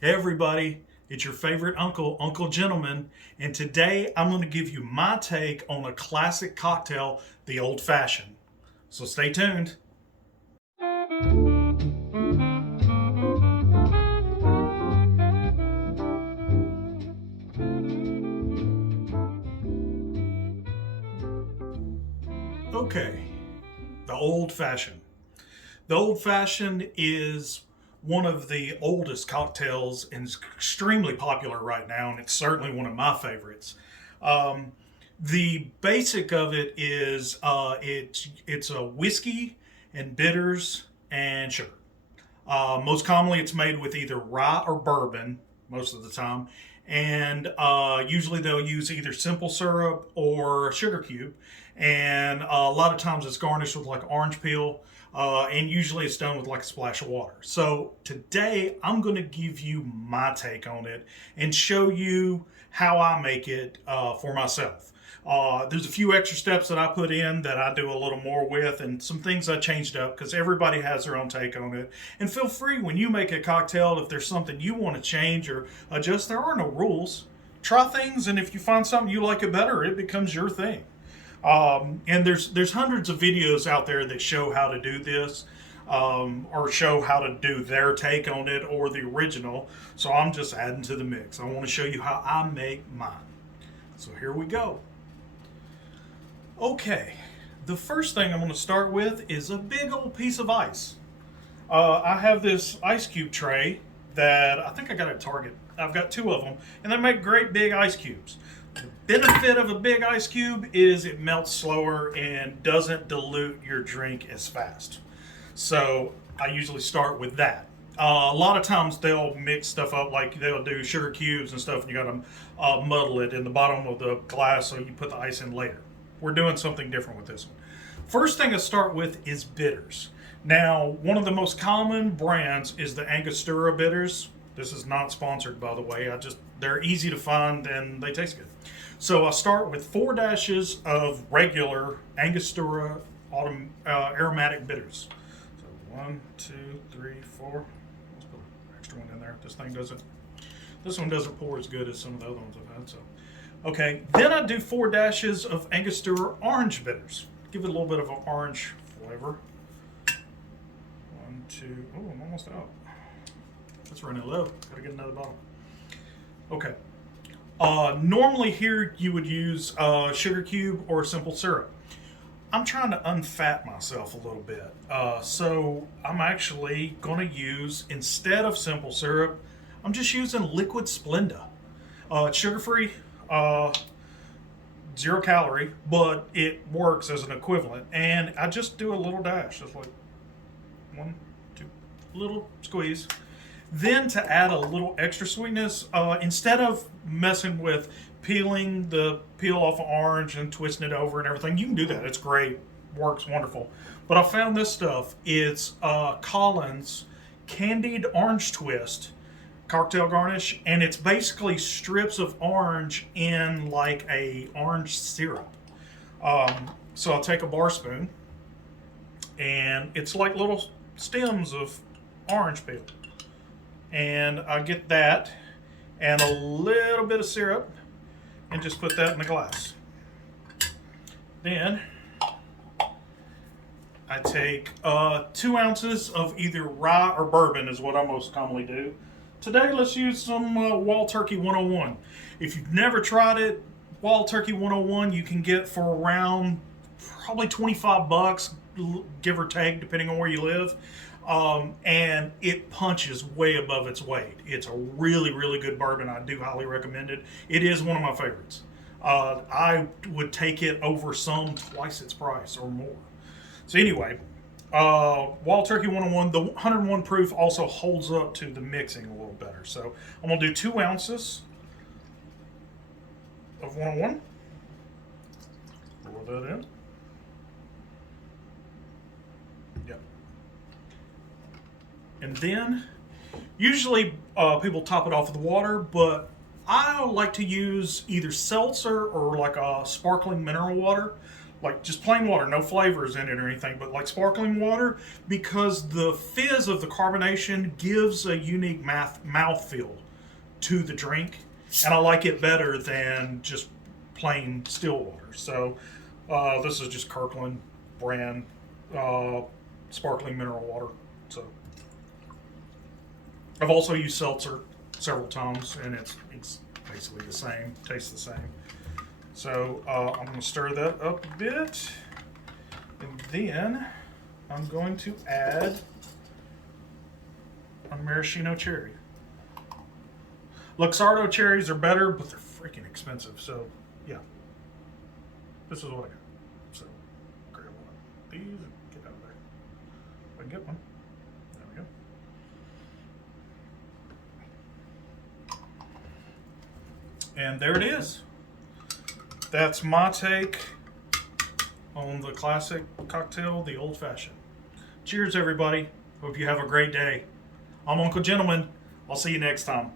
Hey everybody, it's your favorite uncle, Uncle Gentleman, and today I'm going to give you my take on a classic cocktail, the old fashioned. So stay tuned. Okay, the old fashioned. The old fashioned is one of the oldest cocktails and is extremely popular right now, and it's certainly one of my favorites. Um, the basic of it is it's a whiskey and bitters and sugar. Most commonly, it's made with either rye or bourbon most of the time, and usually they'll use either simple syrup or sugar cube. And a lot of times it's garnished with like orange peel, and usually it's done with like a splash of water. So today I'm going to give you my take on it and show you how I make it for myself. There's a few extra steps that I put in that I do a little more with, and some things I changed up because everybody has their own take on it. And feel free when you make a cocktail, if there's something you want to change or adjust, there are no rules. Try things, and if you find something you like it better, it becomes your thing. And there's hundreds of videos out there that show how to do this. Or show how to do their take on it or the original. So I'm just adding to the mix. I want to show you how I make mine. So here we go. Okay, the first thing I'm going to start with is a big old piece of ice. I have this ice cube tray that I think I got at Target. I've got two of them, and they make great big ice cubes. The benefit of a big ice cube is it melts slower and doesn't dilute your drink as fast. So I usually start with that. A lot of times they'll mix stuff up, like they'll do sugar cubes and stuff, and you got to muddle it in the bottom of the glass so you put the ice in later. We're doing something different with this one. First thing I start with is bitters. Now, one of the most common brands is the Angostura bitters. This is not sponsored, by the way. They're easy to find and they taste good. So I start with 4 dashes of regular Angostura aromatic bitters. So 1, 2, 3, 4. Let's put an extra one in there. This one doesn't pour as good as some of the other ones I've had. So okay, then I do 4 dashes of Angostura orange bitters. Give it a little bit of an orange flavor. 1, 2. Oh, I'm almost out. That's running low. Gotta get another bottle. Okay. Normally here you would use sugar cube or simple syrup. I'm trying to unfat myself a little bit. So I'm actually going to use, instead of simple syrup, I'm just using liquid Splenda. It's sugar free, uh, 0 calorie, but it works as an equivalent. And I just do a little dash, just like 1, 2, little squeeze. Then to add a little extra sweetness, instead of messing with peeling the peel off an orange and twisting it over and everything, you can do that. It's great, works wonderful. But I found this stuff. It's Collins candied orange twist cocktail garnish, and it's basically strips of orange in like a orange syrup. So I'll take a bar spoon, and it's like little stems of orange peel, and I get that and a little bit of syrup, and just put that in the glass. Then I take 2 ounces of either rye or bourbon is what I most commonly do. Today, let's use some Wild Turkey 101. If you've never tried it, Wild Turkey 101 you can get for around probably 25 bucks, give or take, depending on where you live. And it punches way above its weight. It's a really, really good bourbon. I do highly recommend it. It is one of my favorites. I would take it over some twice its price or more. So anyway, Wild Turkey 101, the 101 proof also holds up to the mixing a little better. So I'm going to do 2 ounces of 101. Pour that in. Yep. And then, usually people top it off with water, but I like to use either seltzer or like a sparkling mineral water, like just plain water, no flavors in it or anything, but like sparkling water, because the fizz of the carbonation gives a unique mouthfeel to the drink, and I like it better than just plain still water. So this is just Kirkland brand sparkling mineral water. So I've also used seltzer several times, and it's basically the same, tastes the same. So I'm going to stir that up a bit, and then I'm going to add a maraschino cherry. Luxardo cherries are better, but they're freaking expensive. So yeah, this is what I got. So grab one of these and get out of there. If I can get one. There we go. And there it is. That's my take on the classic cocktail, the Old Fashioned. Cheers, everybody. Hope you have a great day. I'm Uncle Gentleman. I'll see you next time.